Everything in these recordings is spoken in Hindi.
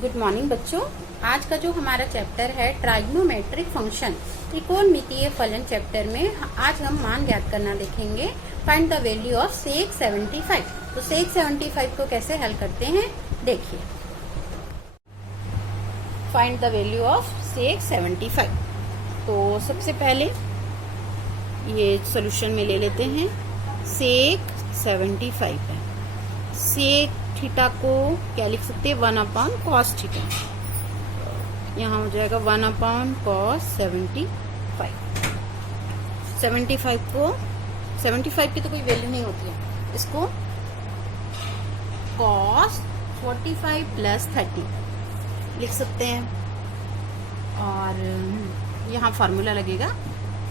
गुड मॉर्निंग बच्चों। आज का जो हमारा चैप्टर है ट्राइग्नोमेट्रिक फंक्शन त्रिकोणमितीय फलन चैप्टर में आज हम मान ज्ञात करना देखेंगे। Find the value of sec 75। तो सेक 75 को कैसे हल करते हैं देखिए। Find the value of sec 75। तो सबसे पहले ये सॉल्यूशन में ले लेते हैं। सेक 75 है। सेक थीटा को क्या लिख सकते हैं 1 कॉस थीटा। यहाँ हो जाएगा 1 कॉस 75। 75 की तो कोई वैल्यू नहीं होती है। इसको कॉस 45 प्लस 30 लिख सकते हैं। और यहाँ फार्मूला लगेगा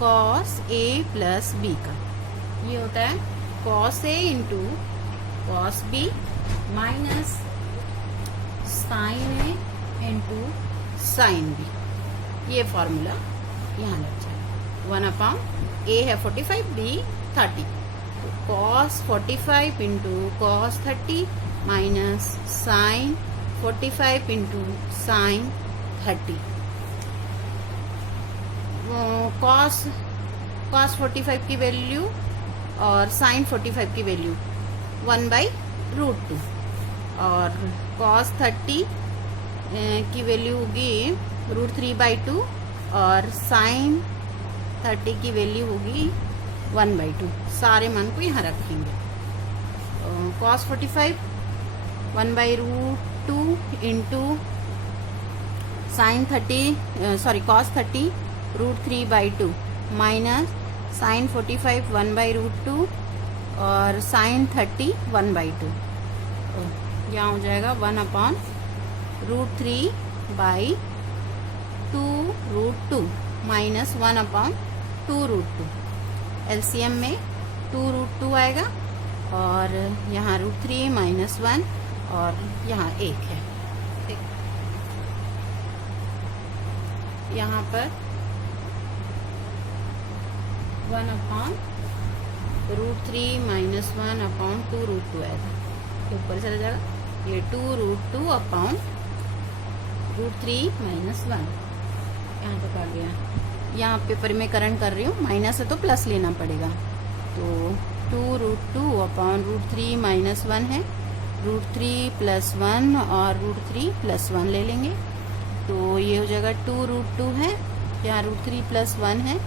कॉस ए प्लस बी का। ये होता है cos A into cos B minus sine A into sine B. ये फॉर्मूला यहाँ लग जाएगा। 1 ए है 45, बी 30। तो cos 45 into cos 30 minus sine 45 into sine 30। Cos 45 की वैल्यू और साइन 45 की वैल्यू 1/√2 और cos 30 की वैल्यू होगी √3/2 और sin 30 की वैल्यू होगी 1/2। सारे मान को यहाँ रखेंगे। cos 45 1/√2 into sin 30 cos 30 √3/2 minus sin 45 1/√2 और साइन 30 1/2। यहाँ हो जाएगा 1/√3/2√2 माइनस 1/2√2। एलसीएम में 2√2 आएगा और यहाँ √3 माइनस 1 और यहाँ 1 है। यहाँ पर 1/√3 माइनस 1/2√2 आएगा। ऊपर चला जाएगा। ये 2√2/√3 माइनस 1 यहाँ तक आ गया। यहाँ पेपर में करंट कर रही हूँ, माइनस है तो प्लस लेना पड़ेगा। तो 2√2/√3 माइनस 1 है। √3 प्लस 1 और √3 प्लस 1 ले लेंगे। तो ये हो जाएगा 2√2 है। यहाँ √3 प्लस 1 है।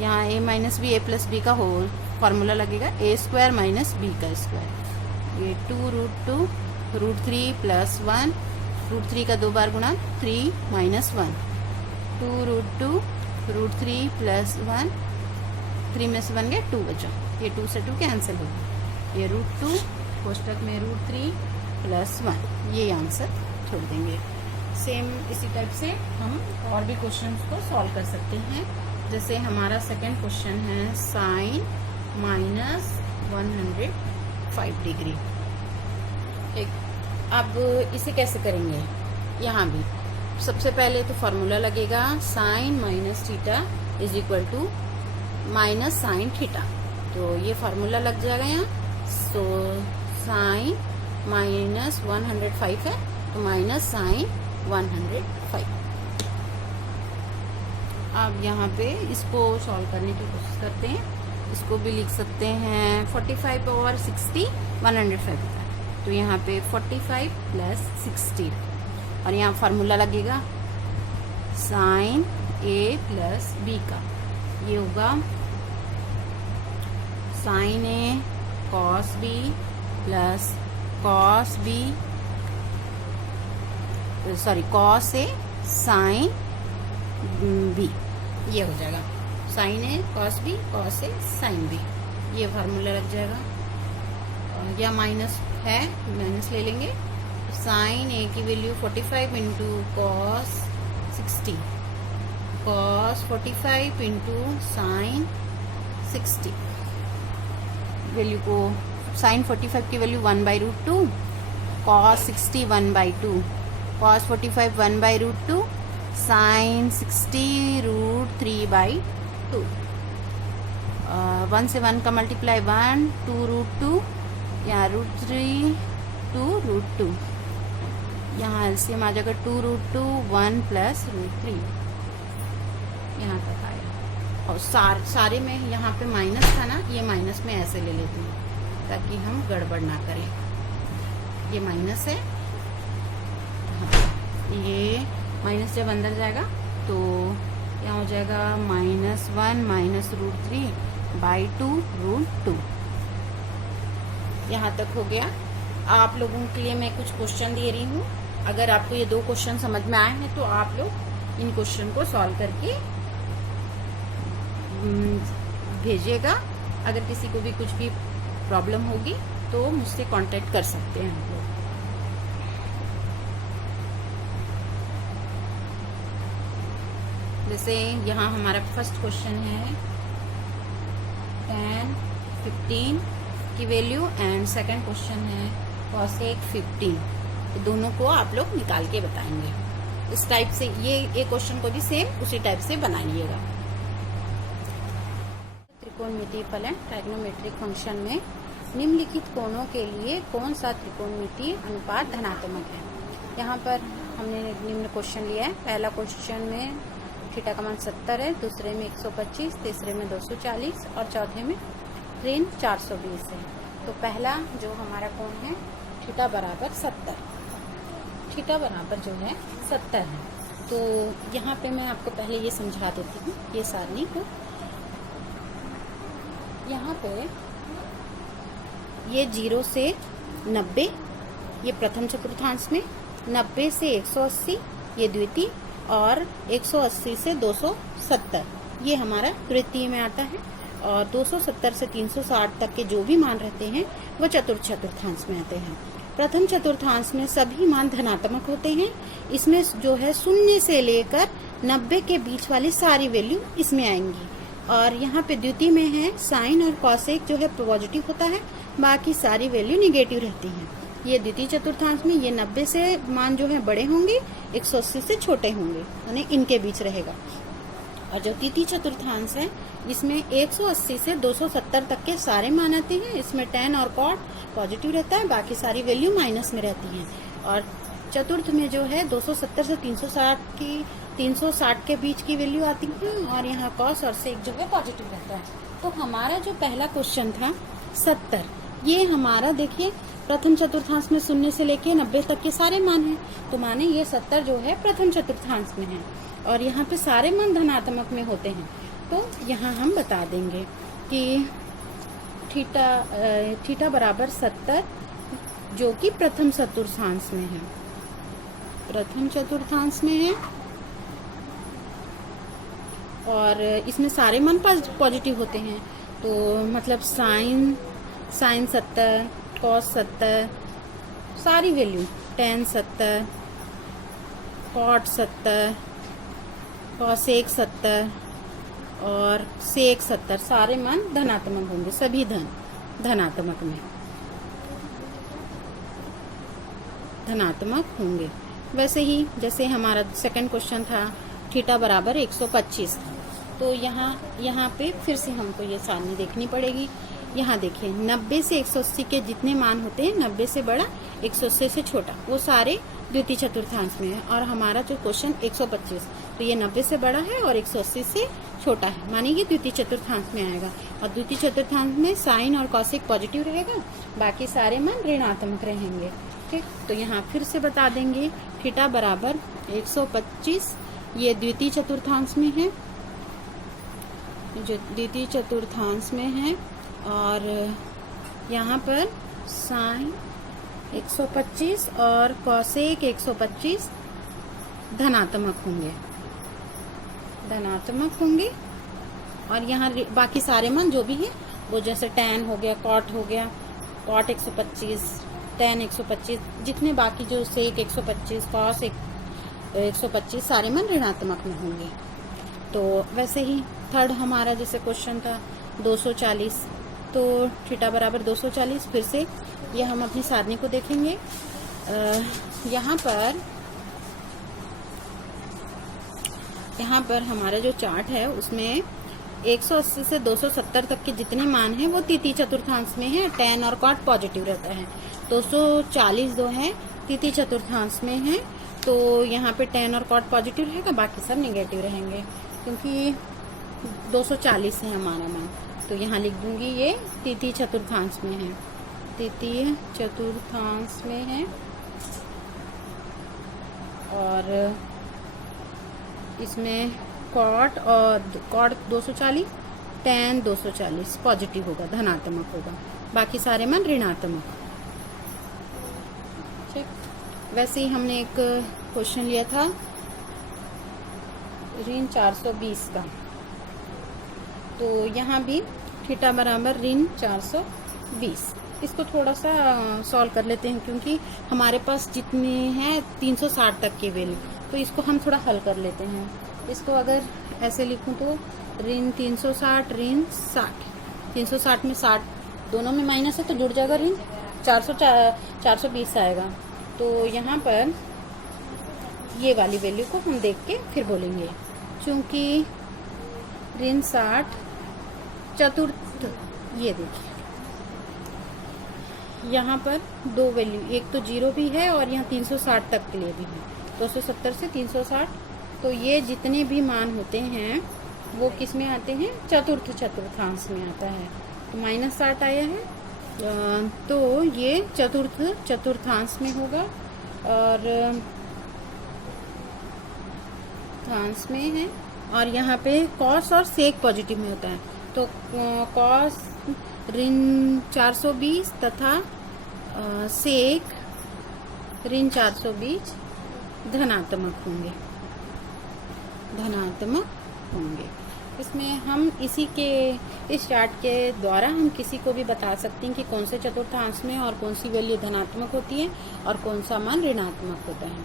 यहाँ a minus B a plus B का होल फार्मूला लगेगा a² माइनस b का स्क्वायर। ये 2√2 √3 प्लस 1 √3 का 2 बार गुणा 3 माइनस 1 2√2 √3 प्लस 1 3 में से 1 गया 2 बचा। ये 2 से 2 कैंसिल हो गया। ये √2 कोष्टक में √3 प्लस 1 ये आंसर छोड़ देंगे। सेम इसी टाइप से हम और भी क्वेश्चन को सॉल्व कर सकते हैं। जैसे हमारा सेकेंड क्वेश्चन है साइन माइनस 105 डिग्री। ठीक, अब इसे कैसे करेंगे। यहाँ भी सबसे पहले तो फॉर्मूला लगेगा sine minus theta is equal to minus sine theta. तो ये फार्मूला लग जाएगा यहाँ। सो साइन माइनस 105 है तो माइनस साइन 105। अब यहाँ पे इसको सॉल्व करने की कोशिश करते हैं। इसको भी लिख सकते हैं 45 और 60 105 का। तो यहाँ पे 45 प्लस 60 और यहाँ फार्मूला लगेगा साइन a प्लस b का। ये होगा sine a cos b plus cos b cos a sine b। ये हो जाएगा sine A cos B cos A sine B. ये फार्मूला लग जाएगा। या माइनस है माइनस ले लेंगे। साइन ए की value 45 into cos 60 cos 45 into sign 60। Value को साइन 45 की वैल्यू 1/√2 कॉस 60 1/2 कॉस 45 1/√2 साइन 60 √3/2। 1 से 1 का मल्टीप्लाई 1 2√2 यहाँ √3 2 √2 यहाँ एलसीएम आ जाएगा 2√2 1 प्लस √3, यहाँ तक आया। और सारे में यहाँ पे माइनस था ना, ये माइनस में ऐसे ले लेती हूँ ताकि हम गड़बड़ ना करें। ये माइनस है, ये माइनस जब अंदर जाएगा तो यहाँ हो जाएगा -1 माइनस √3/2√2। यहाँ तक हो गया। आप लोगों के लिए मैं कुछ क्वेश्चन दे रही हूँ, अगर आपको ये 2 क्वेश्चन समझ में आए हैं तो आप लोग इन क्वेश्चन को सॉल्व करके भेजिएगा। अगर किसी को भी कुछ भी प्रॉब्लम होगी तो मुझसे कांटेक्ट कर सकते हैं हम लोग। जैसे यहाँ हमारा फर्स्ट क्वेश्चन है 10 15 की वैल्यू एंड सेकंड क्वेश्चन है cosec 15। तो दोनों को आप लोग निकाल के बताएंगे। इस टाइप से ये क्वेश्चन को भी सेम उसी टाइप से बनाइएगा। त्रिकोणमितीय फलन ट्राइगोनोमेट्रिक फंक्शन में निम्नलिखित कोणों के लिए कौन सा त्रिकोणमितीय अनुपात धनात्मक है। यहाँ पर हमने निम्न क्वेश्चन लिया है। पहला क्वेश्चन में थीटा का मान 70 है, दूसरे में 125, तीसरे में 240 और चौथे में ऋण 420 है। तो पहला जो हमारा कोण है थीटा बराबर 70, थीटा बराबर जो है 70 है। तो यहाँ पे मैं आपको पहले ये समझा देती हूँ ये सारणी को। यहाँ पे ये 0 से 90 ये प्रथम चतुर्थांश में, 90 से 180 ये द्वितीय और 180 से 270 ये हमारा तृतीय में आता है। और 270 से 360 तक के जो भी मान रहते हैं वो चतुर्थ चतुर्थांश में आते हैं। प्रथम चतुर्थांश में सभी मान धनात्मक होते हैं। इसमें जो है 0 से लेकर 90 के बीच वाली सारी वैल्यू इसमें आएंगी। और यहाँ पे द्वितीय में है साइन और कॉसेक जो है पॉजिटिव होता है, बाकी सारी वैल्यू निगेटिव रहती हैं। ये द्वितीय चतुर्थांश में ये 90 से मान जो है बड़े होंगे, 180 से छोटे होंगे, यानी इनके बीच रहेगा। और जो तृतीय चतुर्थांश है इसमें 180 से 270 तक के सारे मान आते हैं। इसमें tan और cot पॉजिटिव रहता है, बाकी सारी वैल्यू माइनस में रहती हैं। और चतुर्थ में जो है 270 से 360 के बीच की वैल्यू आती है और यहाँ cos और sec जो है पॉजिटिव रहता है। तो हमारा जो पहला क्वेश्चन था 70, ये हमारा देखिए प्रथम चतुर्थांश में 0 से लेके 90 तक के सारे मान हैं। तो माने ये 70 जो है प्रथम चतुर्थांश में है और यहाँ पे सारे मान धनात्मक में होते हैं। तो यहाँ हम बता देंगे कि थीटा बराबर 70 जो कि प्रथम चतुर्थांश में है, प्रथम चतुर्थांश में है और इसमें सारे मान पॉजिटिव होते हैं। तो मतलब साइन 70, कॉस 70, सारी वैल्यू tan 70, कॉट 70, कॉसेक 70 और सेक 70 सारे मान धनात्मक होंगे, सभी धनात्मक में धनात्मक होंगे। वैसे ही जैसे हमारा सेकंड क्वेश्चन था थीटा बराबर 125, तो यहाँ पे फिर से हमको ये सारणी देखनी पड़ेगी। यहाँ देखिए 90 से 180 के जितने मान होते हैं, 90 से बड़ा 180 से छोटा, वो सारे द्वितीय चतुर्थांश में है। और हमारा जो क्वेश्चन 125, तो ये 90 से बड़ा है और 180 से छोटा है, माने ये द्वितीय चतुर्थांश में आएगा। और द्वितीय चतुर्थांश में साइन और कॉसेक पॉजिटिव रहेगा, बाकी सारे मान ऋणात्मक रहेंगे। ठीक, तो यहाँ फिर से बता देंगे थीटा बराबर 125 ये द्वितीय चतुर्थांश में है, जो द्वितीय चतुर्थांश में है। और यहाँ पर साइन 125 और कॉसेक 125 धनात्मक होंगे। और यहाँ बाकी सारे मान जो भी है वो जैसे tan हो गया, cot हो गया, cot 125, tan 125, जितने बाकी जो sec 125, cos 125 सारे मान ऋणात्मक में होंगे। तो वैसे ही थर्ड हमारा जैसे क्वेश्चन था 240, तो थीटा बराबर 240। फिर से ये हम अपनी सारणी को देखेंगे। यहाँ पर हमारा जो चार्ट है उसमें 180 से 270 तक के जितने मान हैं वो तृतीय चतुर्थांश में है, tan और cot पॉजिटिव रहता है। 240 जो है तिथि चतुर्थांश में है, तो यहाँ पे tan और cot पॉजिटिव रहेगा, बाकी सब नेगेटिव रहेंगे, क्योंकि 240 है हमारा मान। तो यहाँ लिख दूंगी ये तिथि चतुर्थांश में है, तिथि चतुर्थांश में है, और इसमें cot और cot 240, tan 240 पॉजिटिव होगा, धनात्मक होगा, बाकी सारे मान ऋणात्मक। ठीक, वैसे ही हमने एक क्वेश्चन लिया था ऋण 420 का, तो यहाँ भी थीटा बराबर ऋण 420। इसको थोड़ा सा सॉल्व कर लेते हैं, क्योंकि हमारे पास जितने हैं 360 तक के वैल्यू, तो इसको हम थोड़ा हल कर लेते हैं। इसको अगर ऐसे लिखूं तो ऋण 360 ऋण 60, 360 में 60 दोनों में माइनस है, तो जुड़ जाएगा ऋण 420 आएगा। तो यहाँ पर ये वाली वैल्यू को हम देख के फिर बोलेंगे, क्योंकि ऋण 60 चतुर्थ, ये देखिए यहाँ पर दो वैल्यू, एक तो 0 भी है और यहाँ 360 तक के लिए भी है, 270 से 360। तो ये जितने भी मान होते हैं वो किस में आते हैं, चतुर्थांश में आता है। तो -60 आया है, तो ये चतुर्थांश में होगा, और थांस में है, और यहाँ पे कॉस और सेक पॉजिटिव में होता है। तो कॉस ऋण 420 तथा सेक ऋण 420 धनात्मक होंगे। इसमें हम इस चार्ट के द्वारा हम किसी को भी बता सकते हैं कि कौन से चतुर्थांश में और कौन सी वैल्यू धनात्मक होती है और कौन सा मान ऋणात्मक होता है।